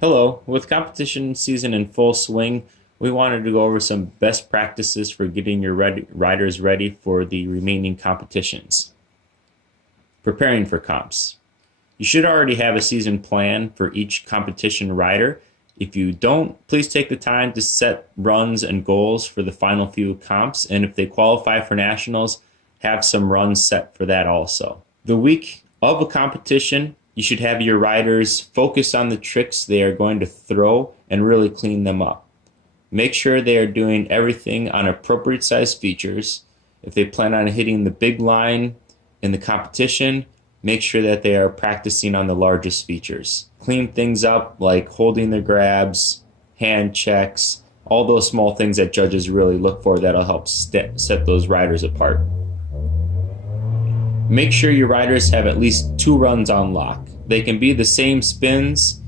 Hello. With competition season in full swing, we wanted to go over some best practices for getting your riders ready for the remaining competitions. Preparing for comps. You should already have a season plan for each competition rider. If you don't, please take the time to set runs and goals for the final few comps, and if they qualify for nationals, have some runs set for that also. The week of a competition, you should have your riders focus on the tricks they are going to throw and really clean them up. Make sure they are doing everything on appropriate size features. If they plan on hitting the big line in the competition, make sure that they are practicing on the largest features. Clean things up like holding their grabs, hand checks, all those small things that judges really look for that'll help set those riders apart. Make sure your riders have at least 2 runs on lock. They can be the same spins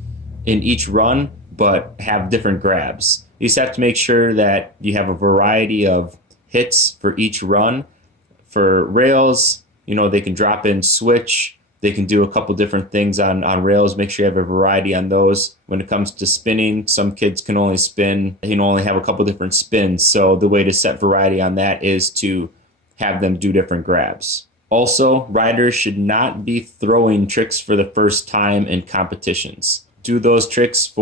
in each run, but have different grabs. You just have to make sure that you have a variety of hits for each run. For rails, they can drop in switch. They can do a couple different things on rails. Make sure you have a variety on those. When it comes to spinning, some kids can only spin, only have a couple different spins. So the way to set variety on that is to have them do different grabs. Also, riders should not be throwing tricks for the first time in competitions. Do those tricks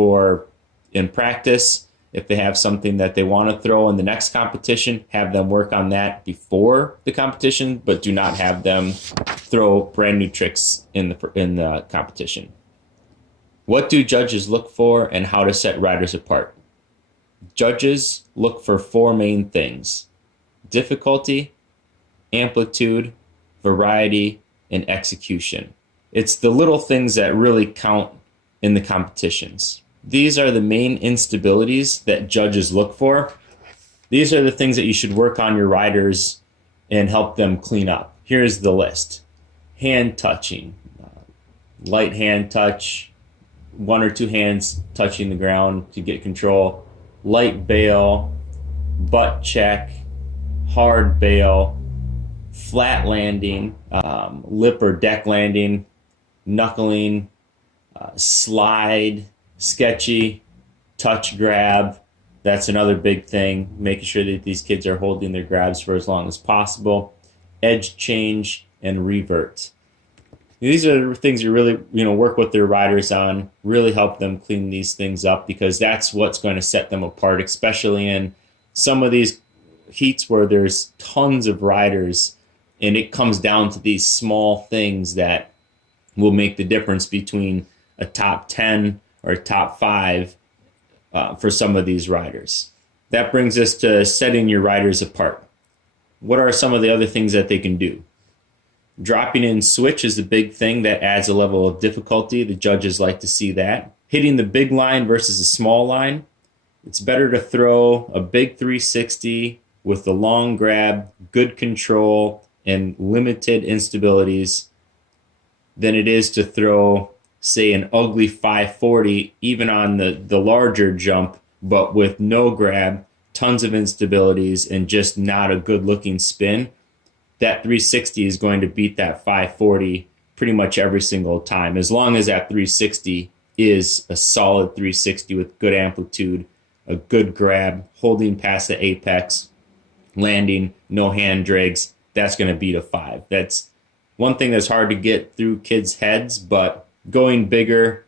in practice. If they have something that they want to throw in the next competition, have them work on that before the competition, but do not have them throw brand new tricks in the competition. What do judges look for and how to set riders apart? Judges look for 4 main things: difficulty, amplitude, variety, and execution. It's the little things that really count in the competitions. These are the main instabilities that judges look for. These are the things that you should work on your riders and help them clean up. Here's the list. Hand touching, light hand touch, 1 or 2 hands touching the ground to get control, light bail, butt check, hard bail, flat landing, lip or deck landing, knuckling, slide, sketchy, touch grab. That's another big thing, making sure that these kids are holding their grabs for as long as possible. Edge change and revert. These are the things you really work with their riders on, really help them clean these things up, because that's what's going to set them apart, especially in some of these heats where there's tons of riders. And it comes down to these small things that will make the difference between a top 10 or a top 5 for some of these riders. That brings us to setting your riders apart. What are some of the other things that they can do? Dropping in switch is the big thing that adds a level of difficulty. The judges like to see that. Hitting the big line versus a small line. It's better to throw a big 360 with the long grab, good control, and limited instabilities than it is to throw, say, an ugly 540 even on the larger jump, but with no grab, tons of instabilities, and just not a good looking spin. That 360 is going to beat that 540 pretty much every single time, as long as that 360 is a solid 360 with good amplitude, a good grab, holding past the apex, landing, no hand drags. That's going to beat a 5. That's one thing that's hard to get through kids' heads, but going bigger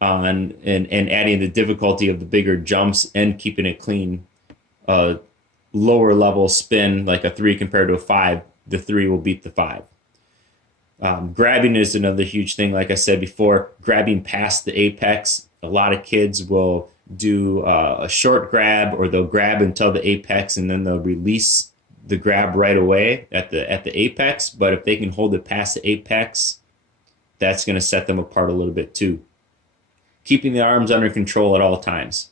and adding the difficulty of the bigger jumps and keeping it clean, lower level spin like a 3 compared to a 5, the 3 will beat the 5. Grabbing is another huge thing. Like I said before, grabbing past the apex. A lot of kids will do a short grab, or they'll grab until the apex and then they'll release the grab right away at the apex. But if they can hold it past the apex, that's going to set them apart a little bit too. Keeping the arms under control at all times.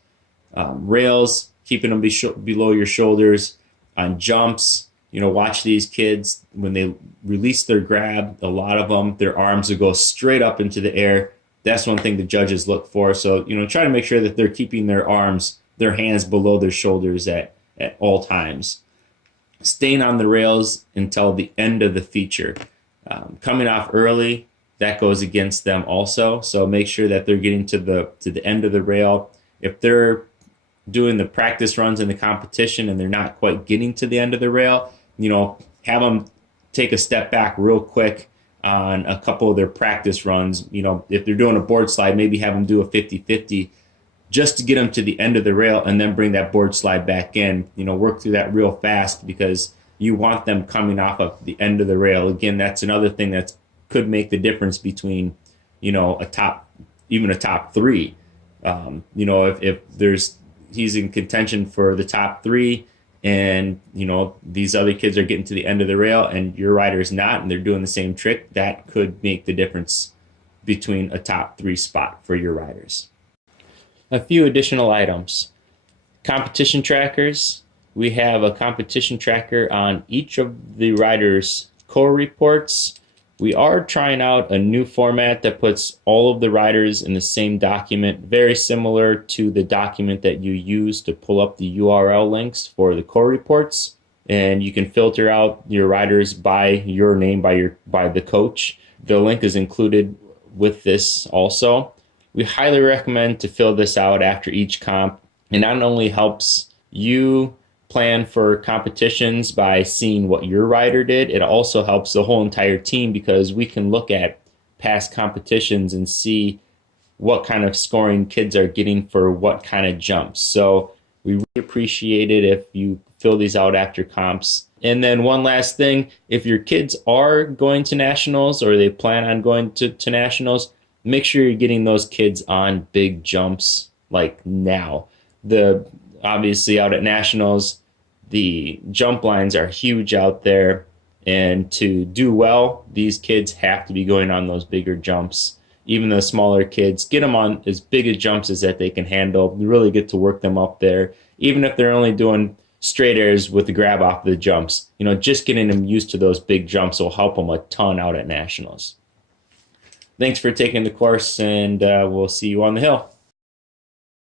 Rails, keeping them below your shoulders. On jumps, watch these kids. When they release their grab, a lot of them, their arms will go straight up into the air. That's one thing the judges look for. So, try to make sure that they're keeping their hands below their shoulders at all times. Staying on the rails until the end of the feature. Coming off early that goes against them also. So make sure that they're getting to the end of the rail. If they're doing the practice runs in the competition and they're not quite getting to the end of the rail, have them take a step back real quick on a couple of their practice runs. If they're doing a board slide, maybe have them do a 50-50 just to get them to the end of the rail and then bring that board slide back in. Work through that real fast because you want them coming off of the end of the rail. Again, that's another thing that could make the difference between, a top three. If he's in contention for the top three and, these other kids are getting to the end of the rail and your rider is not, and they're doing the same trick, that could make the difference between a top three spot for your riders. A few additional items. Competition trackers. We have a competition tracker on each of the riders' core reports. We are trying out a new format that puts all of the riders in the same document, very similar to the document that you use to pull up the URL links for the core reports. And you can filter out your riders by your name, by the coach. The link is included with this also. We highly recommend to fill this out after each comp. It not only helps you plan for competitions by seeing what your rider did, it also helps the whole entire team because we can look at past competitions and see what kind of scoring kids are getting for what kind of jumps. So we really appreciate it if you fill these out after comps. And then one last thing, if your kids are going to nationals or they plan on going to nationals, make sure you're getting those kids on big jumps like now. Obviously out at nationals, the jump lines are huge out there, and to do well, these kids have to be going on those bigger jumps. Even the smaller kids, get them on as big a jumps as that they can handle. You really get to work them up there, even if they're only doing straight airs with the grab off the jumps. Just getting them used to those big jumps will help them a ton out at nationals. Thanks for taking the course, and we'll see you on the hill.